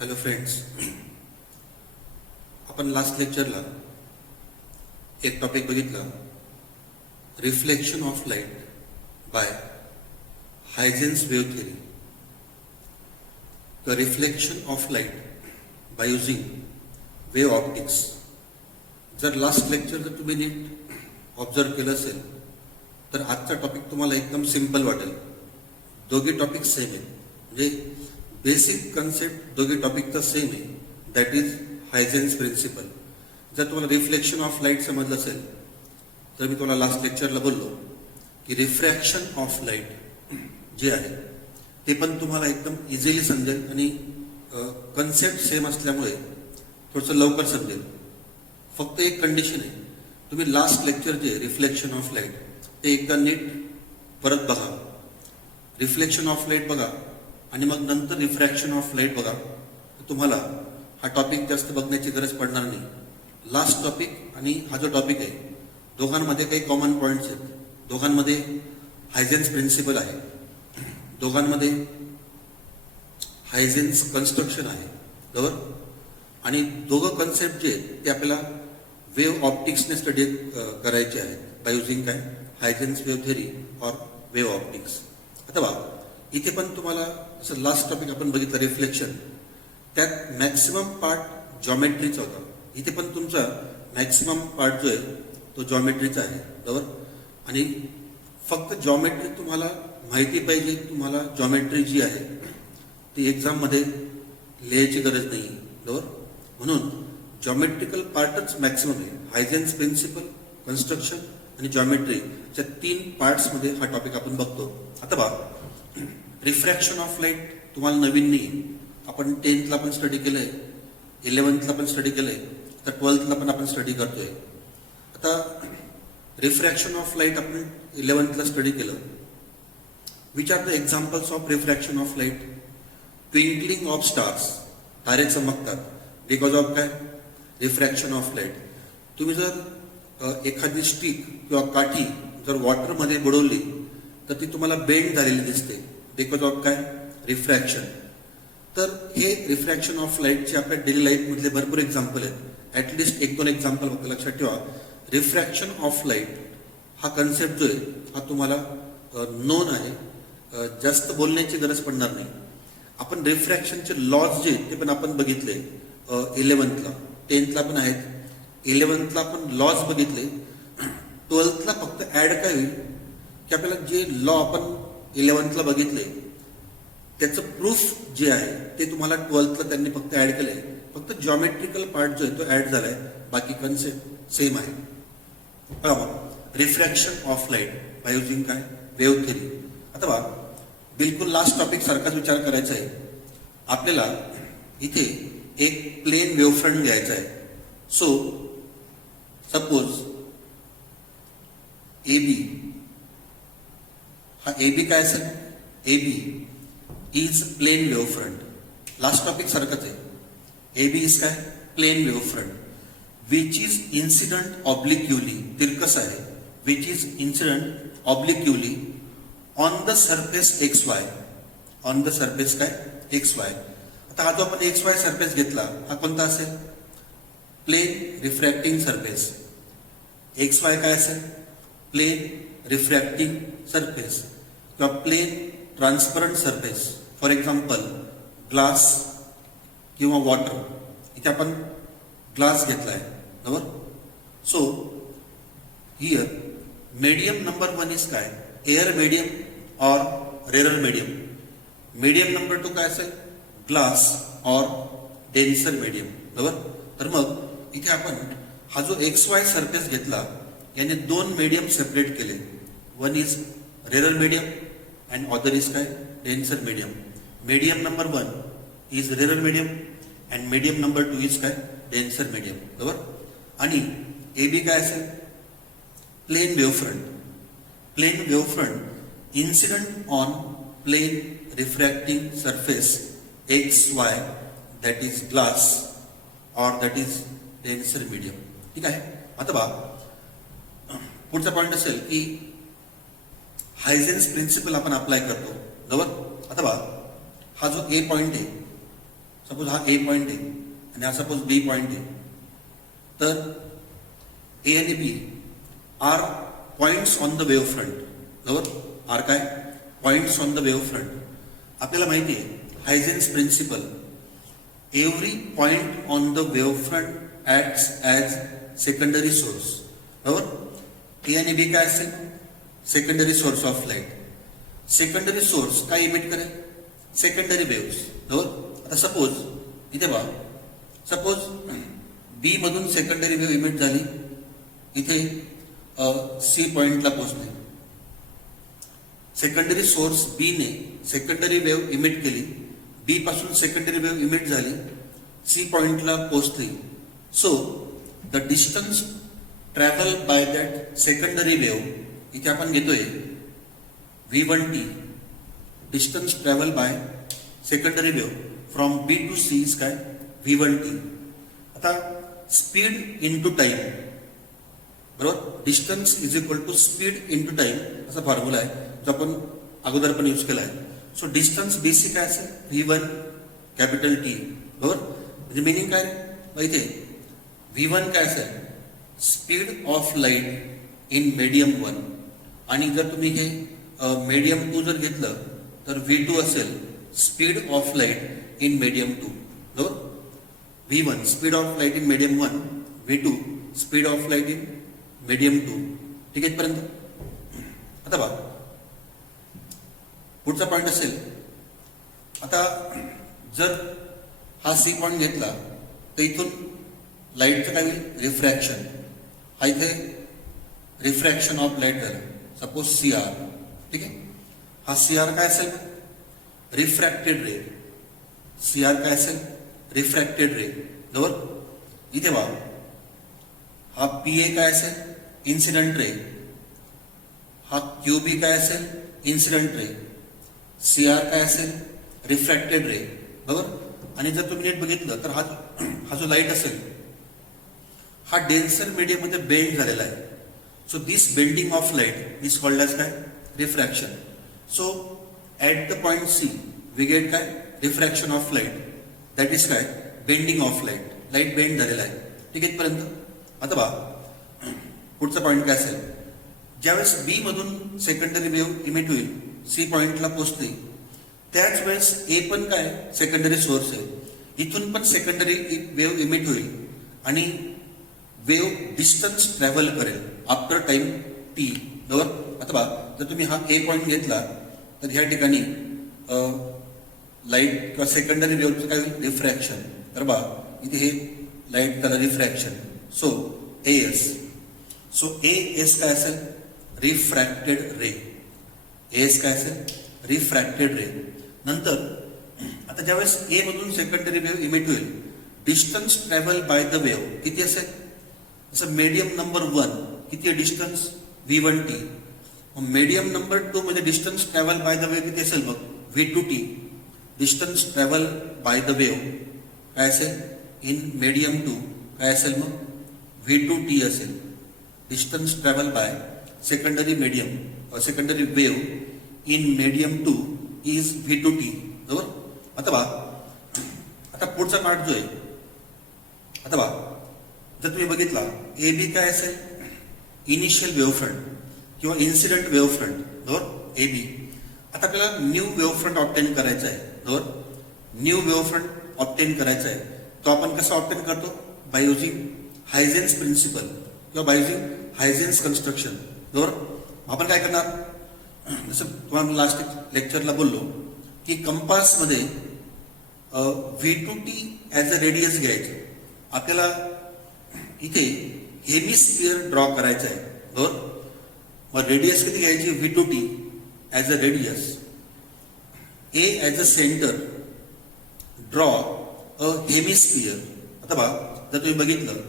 Hello friends, आपण last लेक्चरला एक टॉपिक बघितला, reflection of light by Huygens wave theory. The reflection of light by using wave optics. जर last lecture जर तुम्ही नीट ऑब्झर्व केलं असेल तर आजचा टॉपिक तुम्हाला एकदम सिंपल वाटेल. दोघे टॉपिक सेम आहेत, म्हणजे बेसिक कन्सेप्ट दोघे टॉपिकचा सेम आहे, दॅट इज हायजेन्स प्रिन्सिपल. जर तुम्हाला रिफ्लेक्शन ऑफ लाईट समजलं असेल तर मी तुम्हाला लास्ट लेक्चरला बोललो की रिफ्रॅक्शन ऑफ लाईट जे आहे ते पण तुम्हाला एकदम इझिली समजेल आणि कन्सेप्ट सेम असल्यामुळे थोडंसं लवकर समजेल. फक्त एक कंडिशन आहे, तुम्ही लास्ट लेक्चर जे रिफ्लेक्शन ऑफ लाईट ते एकदा नीट परत बघा. रिफ्लेक्शन ऑफ लाईट बघा आणि मग नंतर रिफ्रॅक्शन ऑफ लाईट बघा. तुम्हाला हा टॉपिक जास्त बघण्याची गरज पडणार नाही. लास्ट टॉपिक आणि हा जो टॉपिक आहे दोघांमध्ये काही कॉमन पॉईंट्स आहेत. दोघांमध्ये हायजेन्स प्रिन्सिपल आहे, दोघांमध्ये हायजेन्स कन्स्ट्रक्शन आहे, बरोबर. आणि दोघं कन्सेप्ट जे आहेत ते आपल्याला वेव्ह ऑप्टिक्सने स्टडी करायचे आहेत बाय युझिंग काय, Huygens wave theory or wave optics. अथवा इथे पण तुम्हाला जसं लास्ट टॉपिक आपण बघितलं रिफ्लेक्शन, त्यात मॅक्सिमम पार्ट जॉमेट्रीचा होता. इथे पण तुमचा मॅक्सिमम पार्ट जो आहे तो जॉमेट्रीचा आहे, बरोबर. आणि फक्त जॉमेट्री तुम्हाला माहिती पाहिजे. तुम्हाला जॉमेट्री जी आहे ती एक्झाममध्ये लिहायची गरज नाही, बरोबर. म्हणून जॉमेट्रिकल पार्टच मॅक्सिमम आहे. हायजेन्स प्रिन्सिपल, कन्स्ट्रक्शन आणि जॉमेट्रीच्या 3 पार्ट्समध्ये हा टॉपिक आपण बघतो. आता बघा, रिफ्रॅक्शन ऑफ लाईट तुम्हाला नवीन नाही. आपण 10th ला पण स्टडी केलंय, 11th ला पण स्टडी केलंय, आता 12th ला पण आपण स्टडी करतोय. आता रिफ्रॅक्शन ऑफ लाईट आपण 11th ला स्टडी केलं. Which are the examples of refraction of light? Twinkling of stars, तारे चमकतात बिकॉज ऑफ काय, रिफ्रॅक्शन ऑफ लाईट. तुम्ही जर एखादी स्टिक किंवा काठी जर वॉटरमध्ये बुडवली तर ती तुम्हाला बेंड झालेली दिसते बिकॉज ऑफ काय, रिफ्रॅक्शन. तर हे रिफ्रॅक्शन ऑफ लाईटचे आपल्या डेली लाईफ मधले भरपूर एक्झाम्पल आहेत. ऍटलिस्ट 1-2 एक्झाम्पल फक्त लक्षात ठेवा. रिफ्रॅक्शन ऑफ लाईट हा कन्सेप्ट जो आहे हा तुम्हाला नोन आहे, जास्त बोलण्याची गरज पडणार नाही. आपण रिफ्रॅक्शनचे लॉज जे ते पण आपण बघितले 11th ला, 10th ला पण आहेत. 11th ला आपण लॉज बघितले. 12th ला फक्त ऍड काय होईल की आपल्याला जे लॉ आपण 11th ला बघितले त्याचं प्रूफ जे आहे ते तुम्हाला 12th ला त्यांनी फक्त ऍड केलंय. फक्त जॉमेट्रिकल पार्ट जो आहे तो ऍड झालाय, बाकी कन्सेप्ट सेम आहे. Refraction of light by using काय, वेव्ह थिअरी. अथवा बिलकुल लास्ट टॉपिक सारखाच विचार करायचा आहे आपल्याला. इथे एक प्लेन वेव्ह फ्रंट घ्यायचा आहे. सो सपोज AB, हा AB काय असेल, AB is plane wave front. Last topic सारखंच आहे. AB इज काय, plane wave front which is incident obliquely, तिरकस आहे, which is incident obliquely on the surface XY, on the surface काय, XY. आता हा जो आपण XY सरफेस घेतला हा कोणता असेल, प्लेन रिफ्रॅक्टिंग सरफेस. XY काय असेल, प्लेन रिफ्रॅक्टिंग सरफेस किंवा plane transparent surface. For example glass किंवा वॉटर. इथे आपण ग्लास घेतलाय, बरोबर. So here medium number 1 is काय, एअर मीडियम और रेरर मीडियम. मीडियम नंबर 2 काय असेल, ग्लास और डेन्सर मीडियम, बरोबर. तर मग इथे आपण हा जो XY सरफेस घेतला याने 2 मीडियम सेपरेट केले. 1 is rarer medium and other is काय, denser medium. Medium number 1 is rarer medium and medium number 2 is काय, डेन्सर मीडियम, बरोबर. आणि AB काय असेल, plane wave front. Plane wave front incident on plane refracting surface XY that is glass or that is denser medium. ठीक आहे. आता बा पुढचा पॉइंट असेल की हायजेन्स प्रिन्सिपल आपण अप्लाय करतो, बरोबर. आता बा हा जो A पॉइंट आहे सपोज हा ए पॉईंट आहे आणि हा सपोज बी पॉईंट आहे, तर ए आणि B are points on the wave front. बरोबर, आर काय points on the wave front. आपल्याला माहिती आहे Huygens principle, every point on the wave front acts as secondary source. बरोबर, ए आणि बी काय असेल secondary source of light. Secondary source काय इमिट करेल सेकंडरी वेव्स. बरोबर, आता सपोज इथे बघा, सपोज बी मधून सेकंडरी वेव्ह इमिट झाली, इथे सी पॉइंटला पोहोचले. सेकंडरी सोर्स बी ने सेकंडरी वेव्ह इमिट केली, बी पासून सेकंडरी वेव्ह इमिट झाली, सी पॉइंटला पोहोचली. So the distance travel by that secondary wave, इथे आपण घेतोय V1t, distance travel by secondary wave from B to C is काय V1t. आता स्पीड इंटू टाइम, बरोबर, distance is equal to speed into time असा formula आहे जो आपण अगोदर पण यूज केला आहे. सो डिस्टन्स बीसी काय असेल V1 कॅपिटल टी. बरोबर, म्हणजे मिनिंग काय मग इथे V1 काय असेल speed of light in medium 1, आणि जर तुम्ही हे मीडियम 2 जर घेतलं तर V2 असेल speed of light in medium 2. बरोबर, V1 speed of light in medium 1, V2 speed of light in medium 2. ठीक आहे इथपर्यंत. आता बघा पुढचा पॉईंट असेल, आता जर हा सी पॉईंट घेतला तर इथून लाईटचं काय होईल रिफ्रॅक्शन. हा इथे रिफ्रॅक्शन ऑफ लाईट झालं, सपोज CR. ठीक आहे, हा CR काय असेल रिफ्रॅक्टेड रे. CR काय असेल रिफ्रॅक्टेड रे. बरोबर, इथे बघा हा PA काय असेल इन्सिडेंट रे, हा QB काय असेल इन्सिडेंट रे, CR काय असेल रिफ्रॅक्टेड रे. बरोबर, आणि जर तुम्ही नीट बघितलं तर हा जो लाईट असेल हा डेन्सर मीडियम मध्ये बेंड झालेला आहे. So this bending of light is called as काय refraction. So at the point C we get काय refraction of light, that is काय bending of light. Light bend झालेला आहे. ठीक आहे इथपर्यंत. आता बघा पुढचा पॉईंट काय असेल, ज्यावेळेस बी मधून सेकंडरी वेव्ह इमिट होईल सी पॉइंटला पोहोचते, त्याच वेळेस ए पण काय सेकंडरी सोर्स आहे, इथून पण सेकंडरी वेव्ह इमिट होईल आणि वेव्ह डिस्टन्स ट्रॅव्हल करेल आफ्टर टाइम टी. बरोबर, आता बघा जर तुम्ही हा ए पॉइंट घेतला तर ह्या ठिकाणी लाईट किंवा सेकंडरी वेव्हचं काय होईल रिफ्रॅक्शन. तर बघा इथे हे light colour refraction. So AS, so AS काय असेल रिफ्रॅक्टेड रे. AS काय असेल रिफ्रॅक्टेड रे. नंतर आता ज्यावेळेस ए मधून सेकंडरी वेव्ह इमिट होईल, distance travel by the wave किती असेल, जसं मीडियम नंबर 1 किती आहे डिस्टन्स V1t, मीडियम नंबर 2 मध्ये distance travel by the wave किती असेल मग V2t. Distance travel by the wave काय असेल इन मीडियम 2 काय असेल मग V2t असेल. Distance travel by secondary medium secondary wave in medium 2 is V2t. बरोबर, आता बघा आता पुढचा पार्ट जो आहे, आता बघा जर तुम्ही बघितला ए बी काय असेल इनिशियल वेव्ह फ्रंट किंवा इन्सिडेंट वेव्ह फ्रंट. बरोबर, ए बी. आता आपल्याला न्यू वेव्ह फ्रंट ऑब्टेन करायचा आहे. बरोबर, न्यू वेव्ह फ्रंट ऑब्टेन करायचा आहे, तो आपण कसं ऑब्टेन करतो बाय युजिंग हायजेन्स प्रिन्सिपल किंवा बाय युजिंग हायजेन्स कन्स्ट्रक्शन. बरोबर, आपण काय करणार जसं तुम्हाला लास्ट लेक्चरला बोललो की कंपासमध्ये V2t ॲज अ रेडियस घ्यायचं. आपल्याला इथे हेमिस्फिअर ड्रॉ करायचं आहे. बरोबर, मग रेडियस किती घ्यायची V2t as a radius, A as a centre, draw a hemisphere. आता बघा जर तुम्ही बघितलं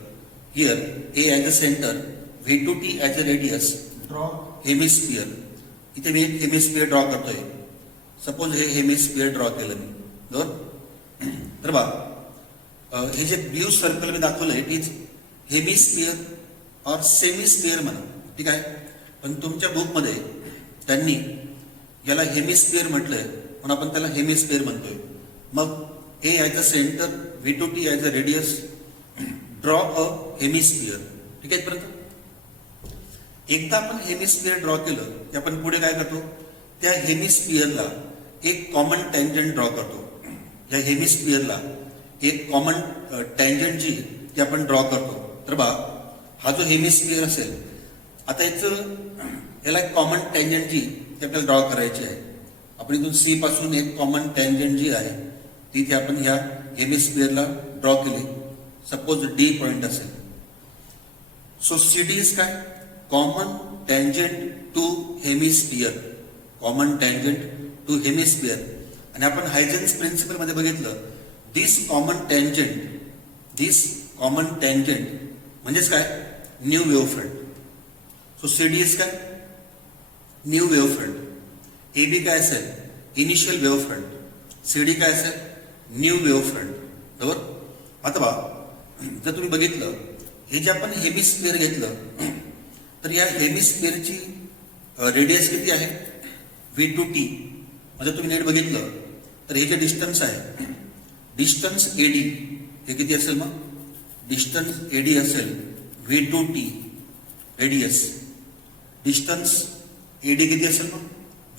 here A as a centre, V2t as a radius, draw hemisphere. इथे मी एक हेमिस्फिअर ड्रॉ करतोय. सपोज हे हेमिस्फिअर ड्रॉ केलं मी. बरोबर, तर बघा हे जे ब्ल्यू सर्कल मी दाखवलं इट इज हेमिस्फिअर और सेमिस्फिअर म्हणा. ठीक आहे, पण तुमच्या बुकमध्ये त्यांनी याला हेमिस्फिअर म्हटलंय म्हणून आपण त्याला हेमिस्फिअर म्हणतोय. मग A as the center, V2T as the radius. Draw a hemisphere. ठीक आहे पर्यंत. एकदा आपण हेमिस्फिअर ड्रॉ केलं की आपण पुढे काय करतो, त्या हेमिस्फिअरला एक कॉमन टँजंट ड्रॉ करतो. या हेमिस्फिअरला एक कॉमन टँजंट जी ती आपण ड्रॉ करतो. तर बा हा जो हेमिस्फिअर असेल, आता याला एक कॉमन टँजंट जी ती आपल्याला ड्रॉ करायची आहे. आपण इथून सी पासून एक कॉमन टँजंट जी आहे ती इथे आपण ह्या हेमिस्फिअरला ड्रॉ केली. सपोज डी पॉइंट असेल. सो सीडी इज काय, common tangent to hemisphere. Common tangent to hemisphere. आणि आपण हायजेन्स प्रिन्सिपल मध्ये बघितलं, दिस कॉमन टँजंट म्हणजेच काय, new wave front. So CD is काय, न्यू वेव्ह फ्रंट. एबी काय असेल, इनिशियल वेव्ह फ्रंट. सीडी काय असेल, न्यू वेव्ह फ्रंट. बरोबर. आता बा जर तुम्ही बघितलं, हे जे आपण हेमिस्फिअर घेतलं, तर या हेमिस्फिअरची रेडियस किती आहे, V2T. म्हणजे तुम्ही नेट बघितलं तर हे जे डिस्टन्स आहे, डिस्टन्स AD हे किती असेल, मग डिस्टन्स AD असेल V2T रेडियस. डिस्टन्स AD किती असेल, मग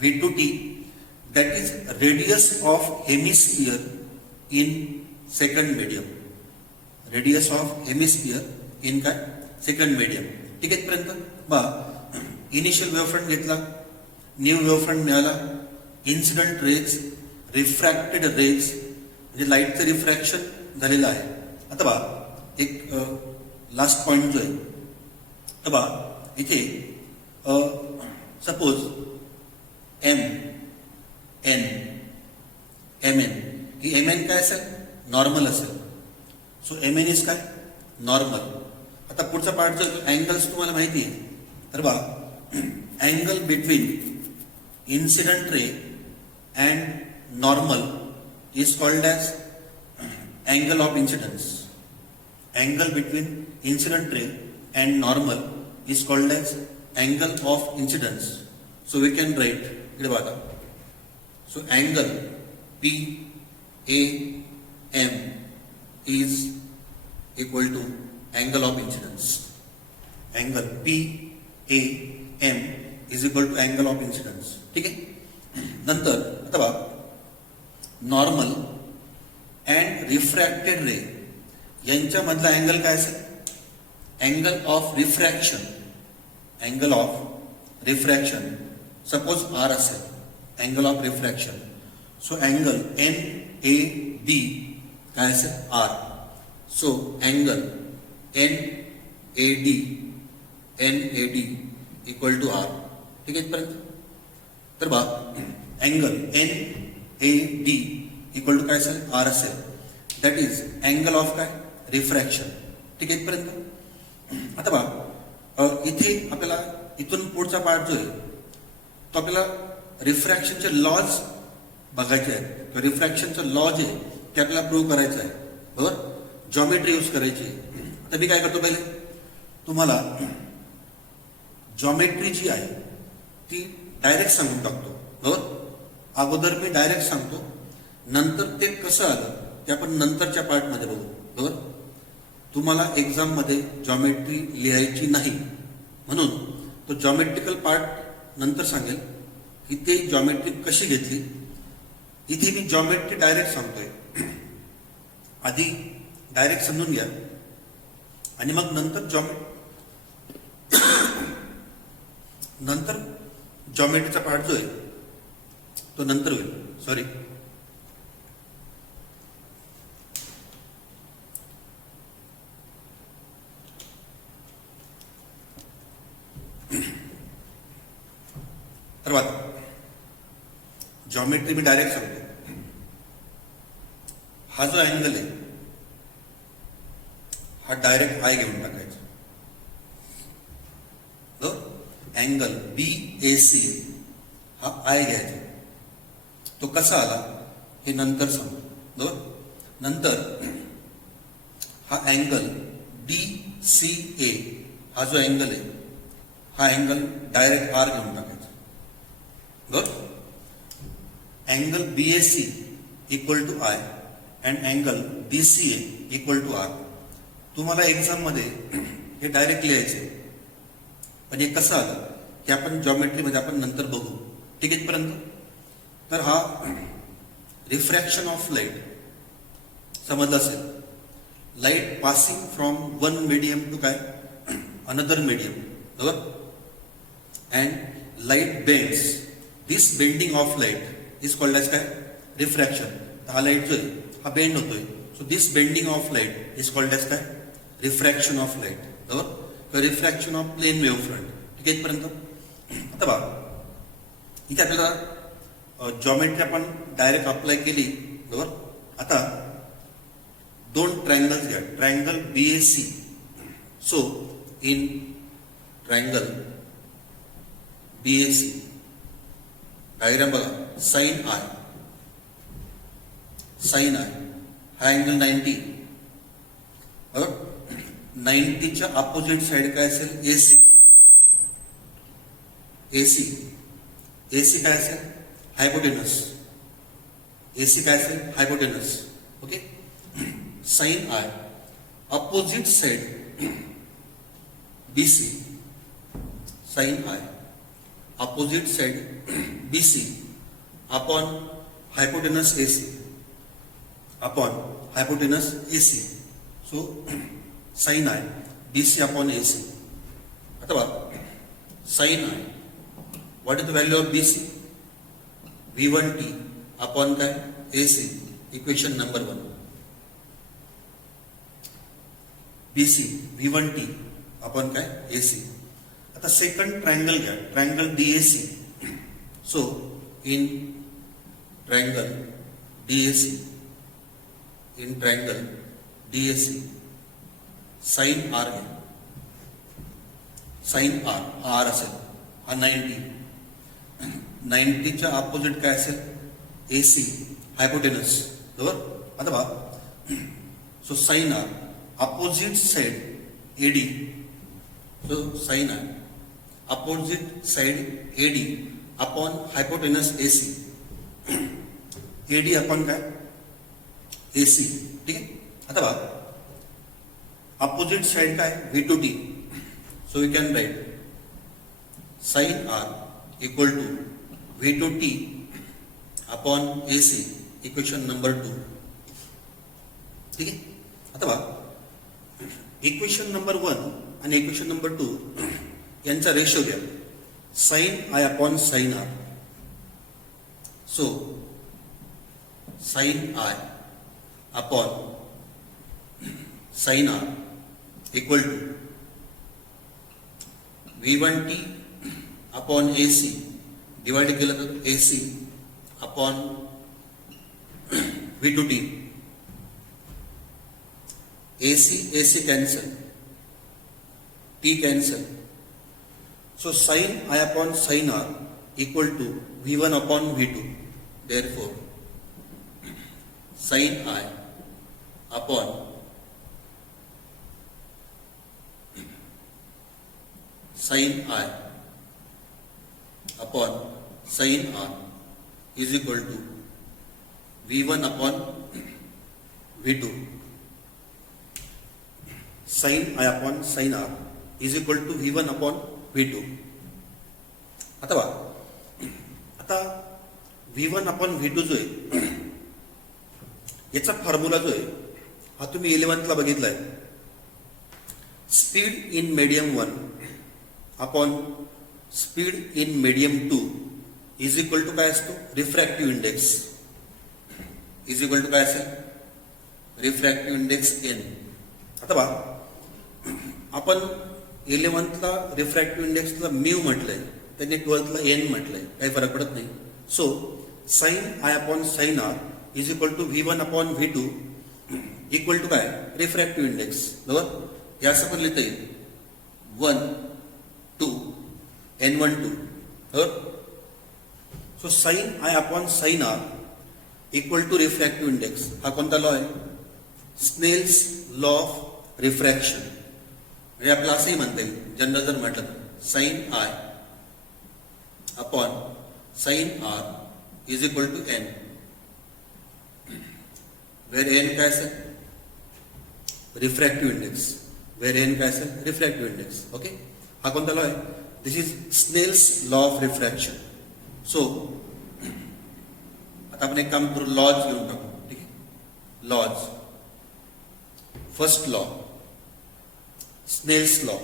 V2T. That is radius of hemisphere in second medium. Radius of hemisphere in काय, सेकंड मीडियम. ठीक आहे पर्यंत. बा इनिशियल वेव्ह फ्रंट घेतला, न्यू वेव्ह फ्रंट मिळाला, इन्सिडंट रेज, रिफ्रॅक्टेड रेज म्हणजे लाईटचं रिफ्रॅक्शन झालेलं आहे. आता बा एक लास्ट पॉइंट जो आहे, तर बा इथे सपोज MN ही MN काय असेल, नॉर्मल असेल. सो MN इज काय, नॉर्मल. आता पुढचा पार्ट जो अँगल्स तुम्हाला माहिती आहे, तर बा angle between incident ray and normal is called as angle of incidence. Angle between incident ray and normal is called as angle of incidence. So we can write, इकडे बघा. So angle PAM is equal to angle of incidence. Angle PAM is equal to angle of incidence. ठीक आहे. नंतर आता बघा, normal and refracted रे यांच्यामधला angle काय असेल, angle of refraction. Angle of refraction suppose R असेल, angle of refraction. So angle NAD काय असेल, R. So angle NAD equal to R. ठीक आहे पर्यंत. तर बा अँगल NAD इक्वल टू काय असेल, R असेल. दॅट इज अँगल ऑफ काय, रिफ्रॅक्शन. ठीक आहे पर्यंत. आता बा इथे आपल्याला इथून पुढचा पार्ट जो आहे तो आपल्याला रिफ्रॅक्शनचे लॉज बघायचे आहेत, किंवा रिफ्रॅक्शनचं लॉ जे आहे ते आपल्याला प्रूव्ह करायचं आहे. बरोबर. जॉमेट्री यूज करायची. आता मी काय करतो, पहिले तुम्हाला जॉमेट्री जी आहे ती डायरेक्ट सांगून टाकतो. बरोबर. अगोदर मी डायरेक्ट सांगतो, नंतर ते कसं आलं ते आपण नंतरच्या पार्टमध्ये बघू. बरोबर. तुम्हाला एक्झाममध्ये जॉमेट्री लिहायची नाही, म्हणून तो जॉमेट्रिकल पार्ट नंतर सांगेल की ते जॉमेट्री कशी घेतली. इथे मी जॉमेट्री डायरेक्ट सांगतोय, आधी डायरेक्ट समजून घ्या आणि मग नंतर नंतर जॉमेट्रीचा पार्ट जो आहे तो नंतर होईल. सॉरी. तर बघा, जॉमेट्री मी डायरेक्ट सांगतो. हा जो अँगल आहे हा डायरेक्ट आय घेऊन टाकायचा. अँगल BAC हा आय घ्यायचा. तो कसा आला हे नंतर सांगतो. बरोबर. नंतर हा अँगल DCA हा जो अँगल आहे हा अँगल डायरेक्ट R घेऊन टाकायचा. बरोबर. Angle BAC equal to I. And angle BCA equal to R. तुम्हाला एक्झाममध्ये हे डायरेक्ट लिहायचे, पण हे कसं आलं हे आपण जॉमेट्रीमध्ये आपण नंतर बघू. ठीक आहे इथपर्यंत. तर हा रिफ्रॅक्शन ऑफ लाईट समजलं असेल. Light passing from one medium to काय अनदर मीडियम, बरोबर. And light bends. This bending of light is called as काय रिफ्रॅक्शन. हा लाईट जो आहे हा बेंड होतोय, so this bending of light is called as काय रिफ्रॅक्शन ऑफ लाईट, बरोबर. Refraction of plane wave front. ठीक आहे इथपर्यंत. आता बघा इथे आपल्याला जॉमेट्री आपण डायरेक्ट अप्लाय केली, बरोबर. आता दोन ट्रायंगल्स घ्या. Triangle BAC. So in triangle BAC diagram बघा. साइन I हा अँगल 90, बरोबर. 90च्या अपोजिट साइड काय असेल AC काय असेल हायपोटेनस. AC काय असेल hypotenuse. Okay. Sine I opposite side BC. Sine I opposite side BC upon hypotenuse AC. So sine I BC upon AC. आता बघा sine I what is the value of BC V1T upon काय AC. Equation number 1. BC V1T upon काय AC. आता second triangle घ्या. Triangle DAC. So in triangle DAC sine R घ्या. Sine R असेल हा 90च्या opposite काय असेल AC हायपोटेनस, बरोबर. आता बघा so sine R opposite side AD. So sine R opposite side AD upon hypotenuse AC. AD upon काय AC. ठीक आहे. आता बघा अपोजिट साइड काय V2T. So we can write sine R equal to V2T upon AC. Equation number 2. ठीक आहे. आता बघा इक्वेशन नंबर 1 आणि इक्वेशन नंबर 2 यांचा रेशो घ्या. Sine I upon sine R. So sine I upon sine R equal to V1T upon AC divide केलं तर AC upon V2T. AC cancel, T cancel. So sine I upon sine R equal to V1 upon V2. Therefore sine I upon sine I upon sine R is equal to V1 upon V2. Sine I upon sine R is equal to V1 upon V2. आता बघा आता V1 upon V2 जो आहे याचा formula जो आहे हा तुम्ही 11th बघितलाय. Speed in medium 1 upon speed in medium 2 is equal to काय असतो refractive index. Is equal to काय असेल रिफ्रॅक्टिव्ह इंडेक्स N. आता बघा आपण 11th रिफ्रॅक्टिव्ह इंडेक्सला म्यू म्हटलंय, त्यांनी 12th N म्हटलंय, काही फरक पडत नाही. So sine I upon sine R is equal to V1 upon V2 equal to काय रिफ्रॅक्टिव्ह इंडेक्स, बरोबर. हे असं पण लिहिता येईल 1 2 N12, बरोबर. So sine I upon sine R equal to refractive index. हा कोणता लॉ आहे स्नेल्स लॉ ऑफ रिफ्रॅक्शन. म्हणजे आपलं असंही म्हणता येईल जनरल जर म्हटलं तर sine I upon sine R is equal to N. Where N काय असेल, रिफ्रॅक्टिव्ह इंडेक्स, वेअर एन काय असेल, रिफ्रॅक्टिव्ह इंडेक्स. ओके, हा कोणता लॉ आहे? This is Snell's law of refraction. So आता आपण एक काम करू, लॉज घेऊन टाकू. ठीक आहे, laws. First law, Snell's law.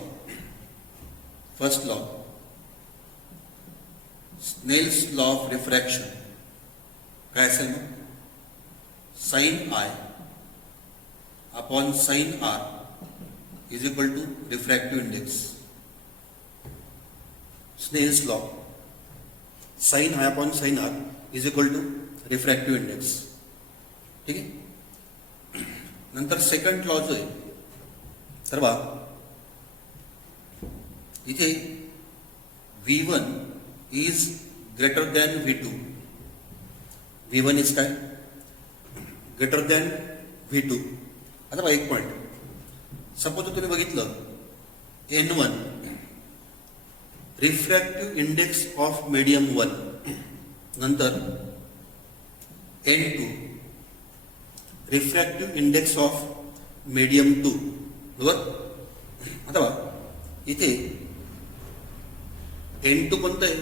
First law, Snell's law of refraction काय असेल मग? Sine I upon sine R is equal to refractive index. Snell's law, sine I upon sine R is equal to refractive index. ठीक आहे. नंतर second law जो आहे, तर बा इथे V1 is greater than V2. V1 is काय? Greater than V2. आता बघा एक पॉइंट, सपोज तुम्ही बघितलं N1 refractive index of medium 1, नंतर N2 refractive index of medium 2. बरोबर. आता बघा इथे N2 कोणतं आहे?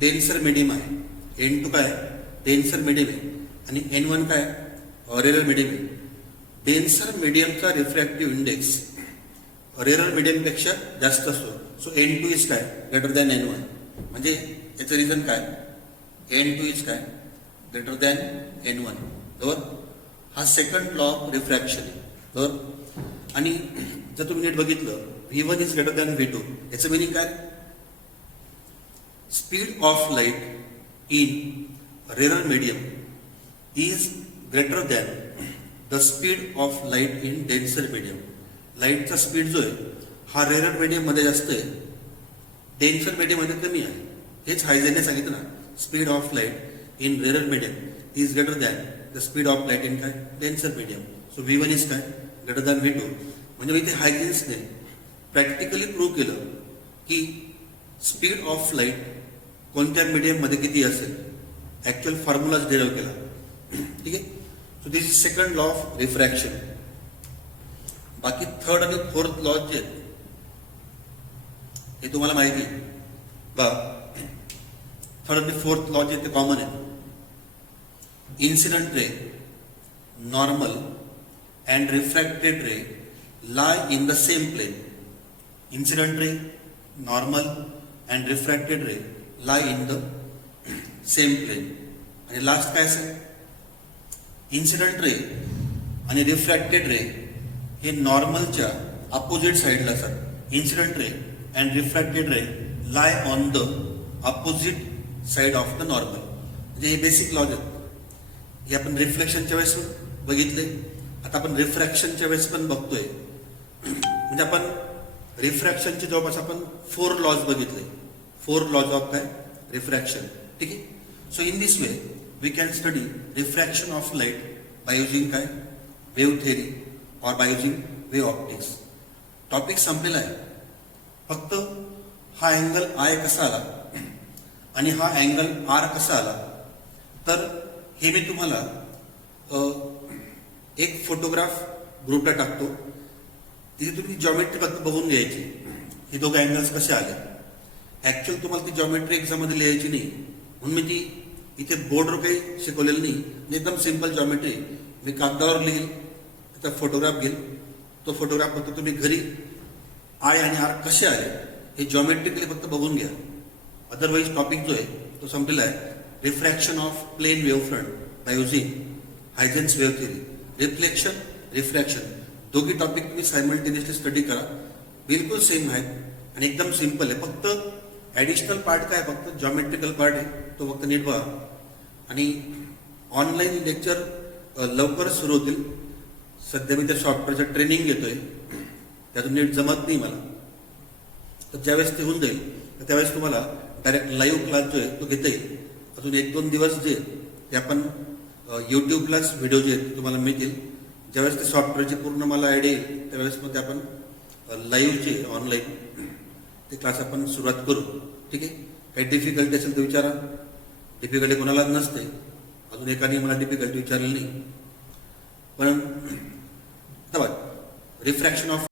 डेन्सर मीडियम आहे. N2 काय? डेन्सर मीडियम आहे. आणि N1 काय? रेरर मीडियम आहे. डेन्सर मीडियमचा रिफ्रॅक्टिव्ह इंडेक्स रेरर मीडियमपेक्षा जास्त असतो. सो N2 इज काय? Greater than N1. म्हणजे याचं रिझन काय? N2 इज काय? Greater than N1. बरोबर. हा सेकंड लॉ ऑफ रिफ्रॅक्शन आहे. बरोबर. आणि जर तुम्ही नीट बघितलं V1 is greater than V2, याचं मिनिंग काय? Speed of light in rarer medium is greater than the speed of light in denser medium. लाईटचा स्पीड जो आहे हा रेरर मीडियम मध्ये जास्त आहे, डेन्सर मीडियम मध्ये कमी आहे. हेच हायझेनने सांगितलं ना, speed of light in rarer medium is greater than the speed of light in काय? Denser medium. So V1 is काय? Greater than V2. म्हणजे इथे हायझेन्सने प्रॅक्टिकली प्रूव्ह केलं की स्पीड ऑफ लाईट कोणत्या मीडियम मध्ये किती असेल. ऍक्च्युअल फॉर्म्युलाच डेराईव्ह केला. ठीक आहे. So this is second law of refraction. बाकी थर्ड आणि फोर्थ लॉ जे आहेत हे तुम्हाला माहिती आहे बा. थर्ड आणि फोर्थ लॉ जे ते कॉमन आहे. Incident ray, normal and refracted ray lie in the same plane. Incident ray, normal and refracted ray lie in the same plane. आणि लास्ट काय असेल? इन्सिडेंट रे आणि रिफ्रॅक्टेड रे हे नॉर्मलच्या अपोजिट साईडला असतात. Incident ray and refracted ray lie on the opposite side of the normal. म्हणजे हे basic lodge आहेत. हे आपण रिफ्लेक्शनच्या वेळेस बघितले, आता आपण रिफ्रॅक्शनच्या वेळेस पण बघतोय. म्हणजे आपण रिफ्रॅक्शनचे जवळपास आपण 4 लॉज बघितले. 4 लॉज ऑफ काय? रिफ्रॅक्शन. ठीक आहे. So in this way we can study refraction of light by using काय? वेव्ह थेरी और by using wave optics. Topic संपलेला आहे. फक्त हा अँगल आय कसा आला आणि हा अँगल आर कसा आला, तर हे मी तुम्हाला एक फोटोग्राफ ग्रुपला टाकतो. तिथे तुम्ही जॉमेट्री फक्त बघून घ्यायची, हे दोघं अँगल्स कसे आले. ऍक्च्युअल तुम्हाला ती जॉमेट्री एक्झाम मध्ये लिहायची नाही, म्हणून मी ती इथे बोर्डवर काही शिकवलेलं नाही. एकदम सिंपल जॉमेट्री मी कागदावर लिहील, त्याचा फोटोग्राफ घेईल. तो फोटोग्राफ फक्त तुम्ही घरी आय आणि आर कसे आले हे जॉमेट्रिकली फक्त बघून घ्या. अदरवाईज टॉपिक जो आहे तो संपलेला आहे. Refraction of plane wave front by using Huygens wave theory. Reflection, refraction दोघी टॉपिक तुम्ही सायमल्टेनियसली स्टडी करा. बिलकुल सेम आहेत आणि एकदम सिंपल आहे. फक्त ऍडिशनल पार्ट काय? फक्त जॉमेट्रिकल पार्ट आहे, तो फक्त नीट बघा. आणि ऑनलाईन लेक्चर लवकरच सुरू होतील. सध्या मी त्या सॉफ्टवेअरचं ट्रेनिंग घेतोय, त्यातून नीट जमत नाही मला. तर ज्यावेळेस ते होऊन जाईल तर त्यावेळेस तुम्हाला डायरेक्ट लाईव्ह क्लास जो आहे तो घेता येईल. अजून 1-2 दिवस जे ते आपण युट्यूबलाच व्हिडिओ जे आहेत तुम्हाला मिळतील. ज्यावेळेस ते सॉफ्टवेअरची पूर्ण मला आयडिया येईल त्यावेळेस मग ते आपण लाईव्ह जे ऑनलाईन ते क्लास आपण सुरुवात करू. ठीक आहे. काही डिफिकल्टी असेल तर विचारा. डिफिकल्टी कोणालाच नसते. अजून एकाने मला डिफिकल्टी विचारली नाही. पण रिफ्रॅक्शन ऑफ